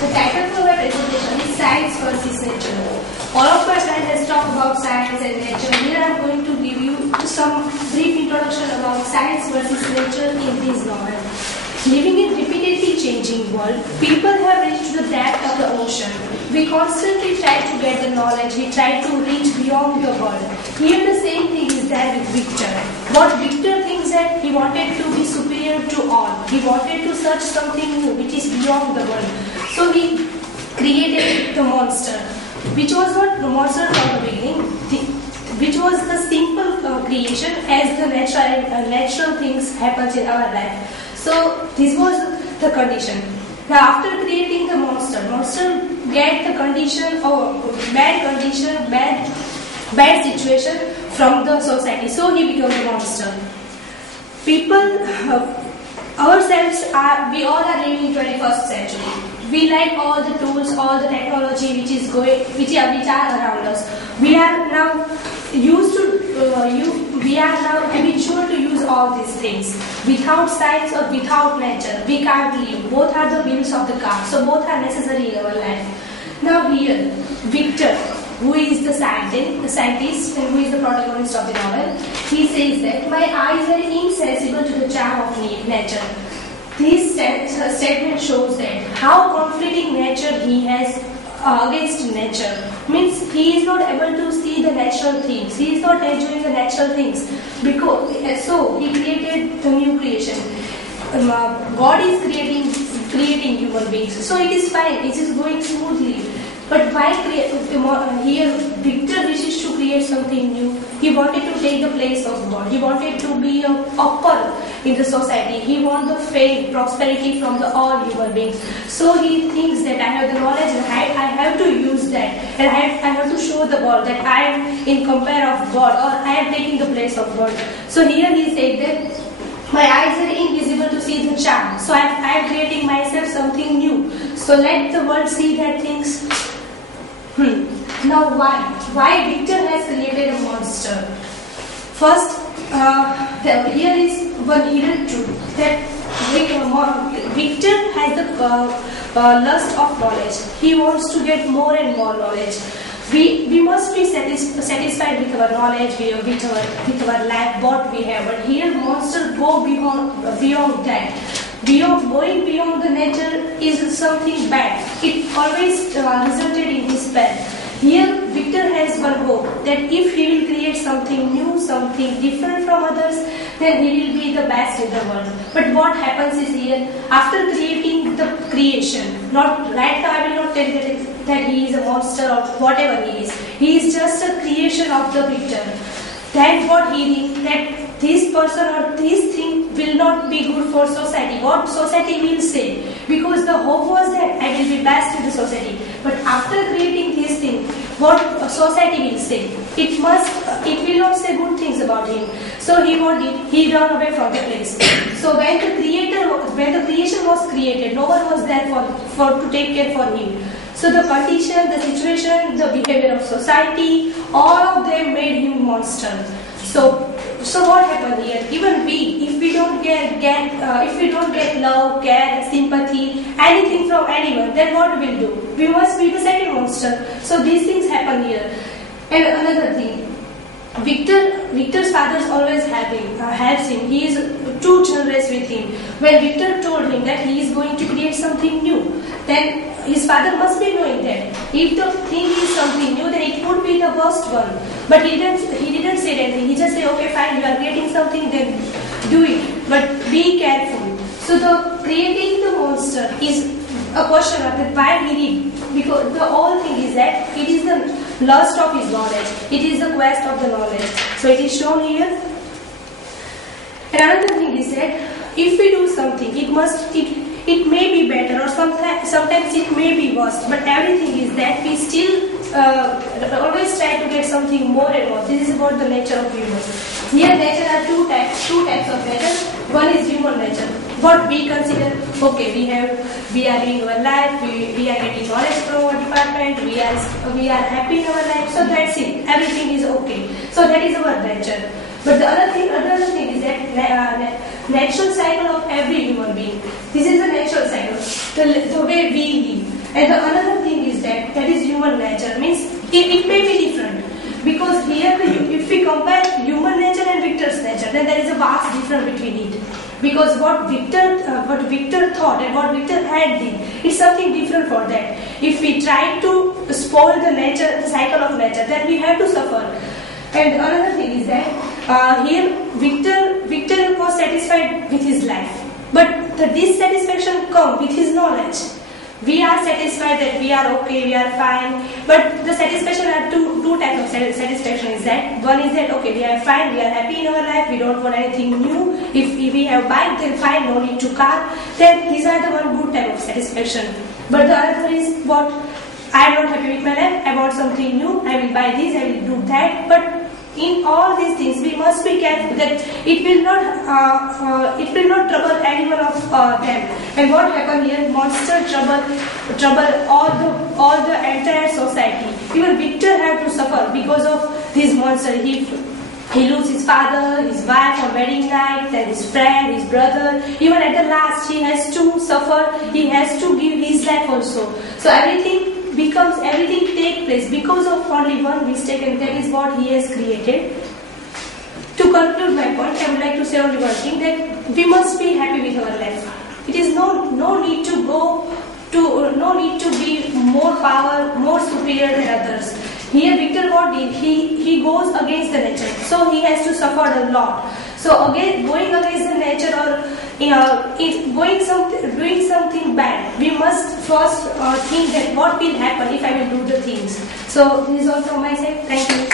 The title for my presentation is Science versus Nature. All of my friends has talked about science and nature. Here I am going to give you some brief introduction about science versus nature in this novel. Living in repeatedly changing world, people have reached the depth of the ocean. We constantly try to get the knowledge, we try to reach beyond the world. Here the same thing is there with Victor. What Victor thinks that he wanted to be superior to all. He wanted to search something new which is beyond the world. So he created the monster, which was not the monster from the beginning, which was the simple creation as the natural things happens in our life. So this was the condition. Now after creating the monster get the condition or bad situation from the society. So he became a monster. People, ourselves we all are living in 21st century. We like all the tools, all the technology which are around us. We are now habitual to use all these things. Without science or without nature, we can't live. Both are the wheels of the car, so both are necessary in our life. Now here, Victor, who is the scientist and who is the protagonist of the novel, he says that my eyes are insensible to the charm of nature. This statement shows that how conflicting nature he has against nature. Means he is not able to see the natural things. He is not enjoying the natural things. So he created the new creation. God is creating human beings. So it is fine. It is going smoothly. But why here Victor wishes to create something new. He wanted to take the place of God. He wanted to be a upper in the society. He wants the fame, prosperity from all human beings. So he thinks that I have the knowledge and I have to use that. And I have to show the world that I am in compare of God, or I am taking the place of God. So here he said that my eyes are invisible to see the charm. So I am creating myself something new. So let the world see that things. Now why Victor has created a monster? First, here is one hidden truth that Victor has the lust of knowledge. He wants to get more and more knowledge. We must be satisfied with our knowledge, with our life, what we have. But here monsters go beyond that. Going beyond the nature is something bad. It always resulted in despair. Here Victor has one hope that if he will create something new, something different from others, then he will be the best in the world. But what happens is here, after creating the creation, not right now I will not tell that he is a monster or whatever he is. He is just a creation of the Victor. Then what he thinks that this person or this thing will not be good for society. What society will say? Because the hope was that I will be best in the society. But after creating this thing, what society will say? It will not say good things about him. So he ran away from the place. So when the creation was created, no one was there to take care for him. So the condition, the situation, the behavior of society, all of them made him monster. So what happened here? Even if we don't get love, care, sympathy, anything from anyone, then what we will do? We must be the second monster. So these things happen here. And another thing, Victor's father always helps him. He is too generous with him. When Victor told him that he is going to create something new, then his father must be knowing that if the thing is something new, then it would be the worst one. But he didn't say anything. He just said, okay, fine, you are creating something, then do it. But be careful. So the creating the monster is a question of that why he did. Because the whole thing is that it is the lust of his knowledge. It is the quest of the knowledge. So it is shown here. And another thing is that if we do something, it may be better, or sometimes it may be worse, but everything is that we still always try to get something more and more. This is about the nature of humans. Here nature are two types of nature. One is human nature. What we consider, okay, we are living our life, we are getting knowledge from our department, we are happy in our life, so that's it. Everything is okay. So that is our nature. But the other thing is that natural cycle of every human being. This is the natural cycle, the way we live. And the another thing is that is human nature. Means it may be different. Because here, if we compare human nature and Victor's nature, then there is a vast difference between it. Because what Victor thought and what Victor had did, it's something different for that. If we try to spoil the cycle of nature, then we have to suffer. And another thing is that here Victor was satisfied with his life, but the dissatisfaction comes with his knowledge. We are satisfied that we are okay, we are fine, but the satisfaction are two types of satisfaction. Is that one is that okay, we are fine, we are happy in our life, we don't want anything new. If we have bike, then fine, no need to car. Then these are the one good type of satisfaction. But the other is what I am not happy with my life. I want something new. I will buy this. I will do that. But in all these things, we must be careful that it will not trouble any one of them. And what happened here? Monster trouble all the entire society. Even Victor had to suffer because of this monster. He loses his father, his wife on wedding night, then his friend, his brother. Even at the last, he has to suffer. He has to give his life also. So everything take place because of only one mistake, and that is what he has created. To conclude my point, I would like to say only one thing, that we must be happy with our life. It is no need to be more power, more superior than others. Here Victor what did? He goes against the nature, so he has to suffer a lot. So again, going against the nature or doing something bad, we must first think that what will happen if I will do the things. So this is all from my side. Thank you.